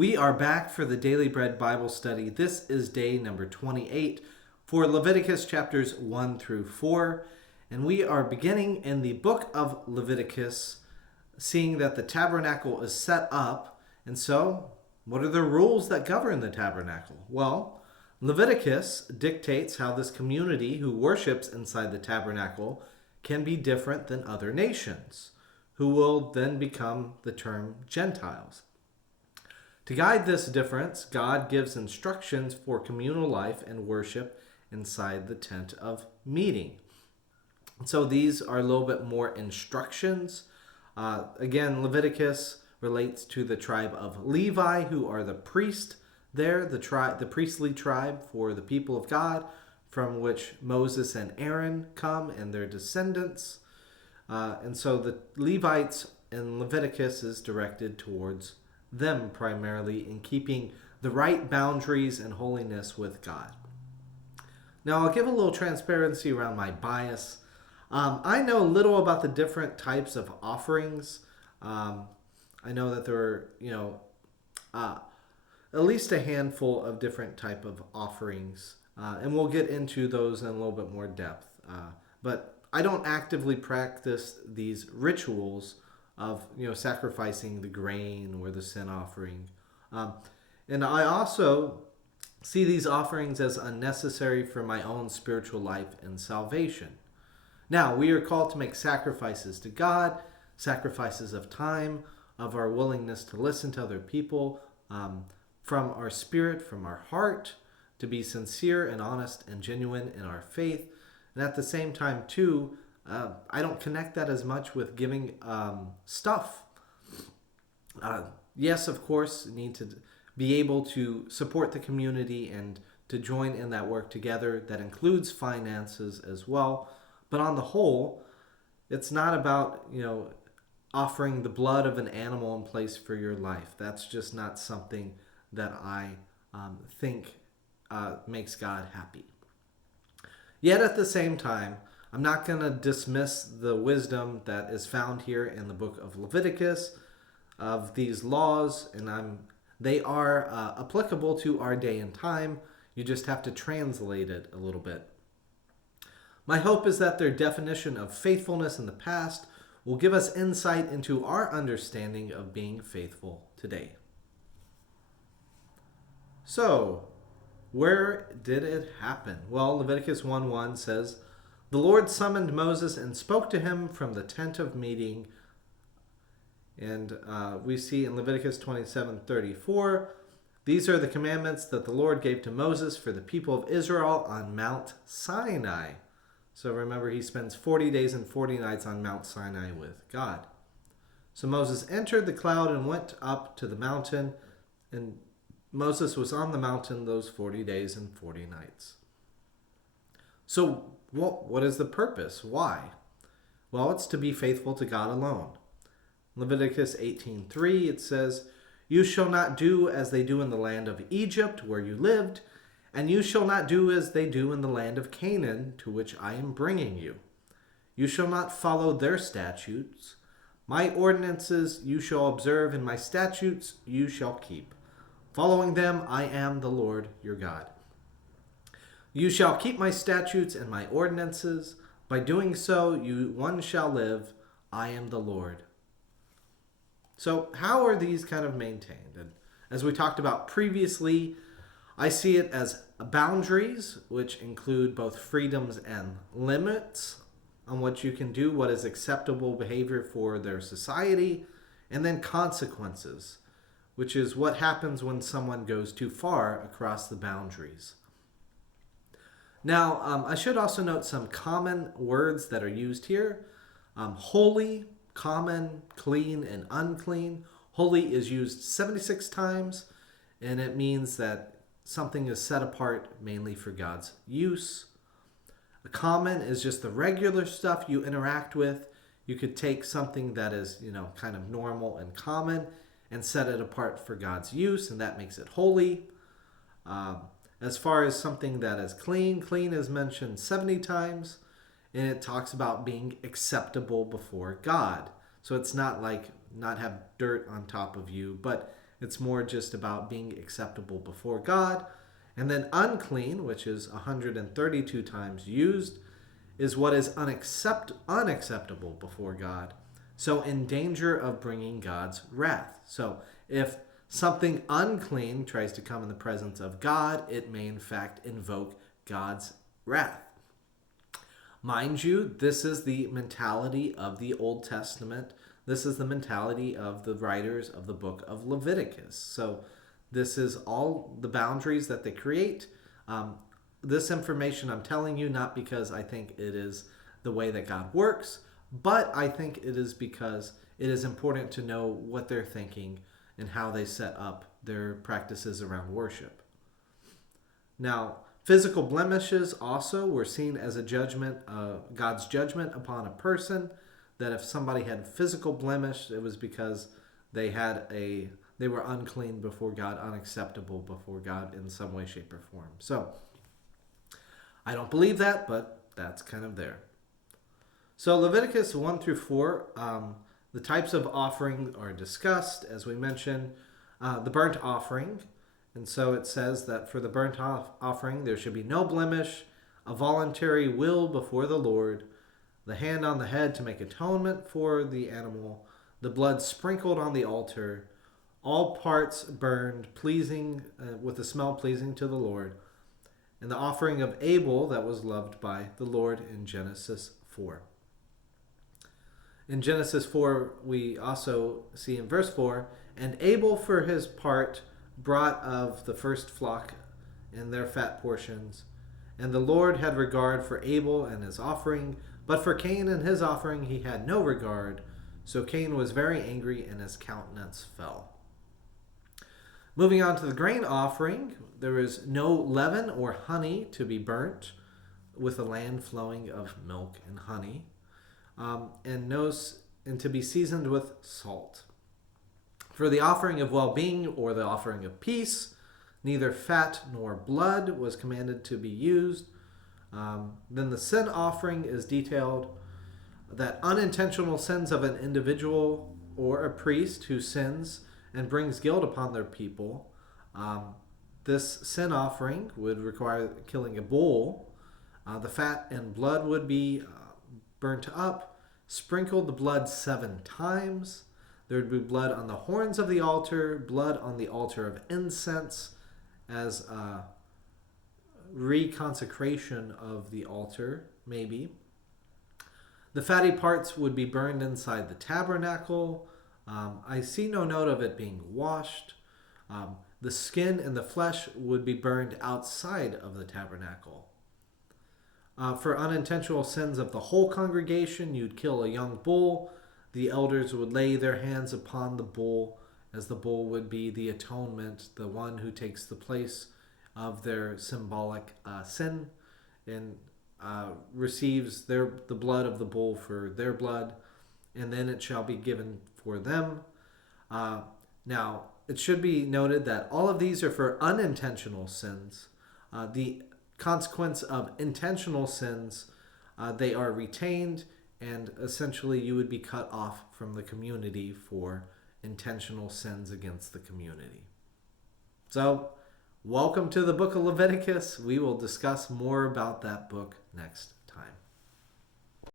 We are back for the Daily Bread Bible study. This is day number 28 for Leviticus chapters 1 through 4. And we are beginning in the book of Leviticus, seeing that the tabernacle is set up. And so, what are the rules that govern the tabernacle? Well, Leviticus dictates how this community who worships inside the tabernacle can be different than other nations, who will then become the term Gentiles. To guide this difference, God gives instructions for communal life and worship inside the tent of meeting. So these are a little bit more instructions. Again, Leviticus relates to the tribe of Levi, who are the priest there, the priestly tribe for the people of God, from which Moses and Aaron come and their descendants. And so the Levites in Leviticus is directed towards them primarily in keeping the right boundaries and holiness with God. Now, I'll give a little transparency around my bias. I know little about the different types of offerings. I know that there are, at least a handful of different type of offerings, and we'll get into those in a little bit more depth. But I don't actively practice these rituals of sacrificing the grain or the sin offering. And I also see these offerings as unnecessary for my own spiritual life and salvation. Now, we are called to make sacrifices to God, sacrifices of time, of our willingness to listen to other people, from our spirit, from our heart, to be sincere and honest and genuine in our faith. And at the same time, too, I don't connect that as much with giving stuff. Yes, of course, need to be able to support the community and to join in that work together. That includes finances as well. But on the whole, it's not about, offering the blood of an animal in place for your life. That's just not something that I think makes God happy. Yet at the same time, I'm not going to dismiss the wisdom that is found here in the book of Leviticus of these laws, and they are applicable to our day and time. You just have to translate it a little bit. My hope is that their definition of faithfulness in the past will give us insight into our understanding of being faithful today. So, where did it happen? Well, Leviticus 1:1 says, "The Lord summoned Moses and spoke to him from the tent of meeting." And we see in Leviticus 27:34, "These are the commandments that the Lord gave to Moses for the people of Israel on Mount Sinai." So remember, he spends 40 days and 40 nights on Mount Sinai with God. So Moses entered the cloud and went up to the mountain, and Moses was on the mountain those 40 days and 40 nights. So what is the purpose? Why? Well, it's to be faithful to God alone. Leviticus 18:3, it says, "You shall not do as they do in the land of Egypt where you lived, and you shall not do as they do in the land of Canaan to which I am bringing you. You shall not follow their statutes. My ordinances you shall observe, and my statutes you shall keep. Following them, I am the Lord your God. You shall keep my statutes and my ordinances. By doing so, one shall live. I am the Lord." So how are these kind of maintained? And as we talked about previously, I see it as boundaries, which include both freedoms and limits on what you can do, what is acceptable behavior for their society, and then consequences, which is what happens when someone goes too far across the boundaries. Now, I should also note some common words that are used here. Holy, common, clean, and unclean. Holy is used 76 times, and it means that something is set apart mainly for God's use. Common is just the regular stuff you interact with. You could take something that is, kind of normal and common and set it apart for God's use, and that makes it holy. As far as something that is clean, clean is mentioned 70 times, and it talks about being acceptable before God. So it's not like not have dirt on top of you, but It's more just about being acceptable before God. And then unclean, which is 132 times used, is what is unacceptable before God. So in danger of bringing God's wrath. So if something unclean tries to come in the presence of God, it may in fact invoke God's wrath. Mind you, this is the mentality of the Old Testament. This is the mentality of the writers of the book of Leviticus. So this is all the boundaries that they create. This information I'm telling you not because I think it is the way that God works, but I think it is because it is important to know what they're thinking and how they set up their practices around worship. Now, physical blemishes also were seen as a judgment, God's judgment upon a person. That if somebody had physical blemish, it was because they were unclean before God, unacceptable before God in some way, shape, or form. So, I don't believe that, but that's kind of there. So Leviticus 1 through 4, the types of offering are discussed. As we mentioned, the burnt offering. And so it says that for the burnt offering, there should be no blemish, a voluntary will before the Lord, the hand on the head to make atonement for the animal, the blood sprinkled on the altar, all parts burned, pleasing with a smell pleasing to the Lord, and the offering of Abel that was loved by the Lord in Genesis 4. In Genesis 4, we also see in verse 4, and Abel for his part brought of the first flock in their fat portions. And the Lord had regard for Abel and his offering, but for Cain and his offering he had no regard. So Cain was very angry, and his countenance fell. Moving on to the grain offering, there is no leaven or honey to be burnt with a land flowing of milk and honey, and to be seasoned with salt. For the offering of well-being or the offering of peace, neither fat nor blood was commanded to be used. Then the sin offering is detailed that unintentional sins of an individual or a priest who sins and brings guilt upon their people. This sin offering would require killing a bull. The fat and blood would be burnt up, sprinkled the blood 7 times. There would be blood on the horns of the altar, blood on the altar of incense as a reconsecration of the altar, maybe. The fatty parts would be burned inside the tabernacle. I see no note of it being washed. The skin and the flesh would be burned outside of the tabernacle. For unintentional sins of the whole congregation, you'd kill a young bull. The elders would lay their hands upon the bull, as the bull would be the atonement, the one who takes the place of their symbolic sin, and receives the blood of the bull for their blood, and then it shall be given for them. Now, it should be noted that all of these are for unintentional sins. The consequence of intentional sins, they are retained, and essentially you would be cut off from the community for intentional sins against the community. So, welcome to the book of Leviticus. We will discuss more about that book next time.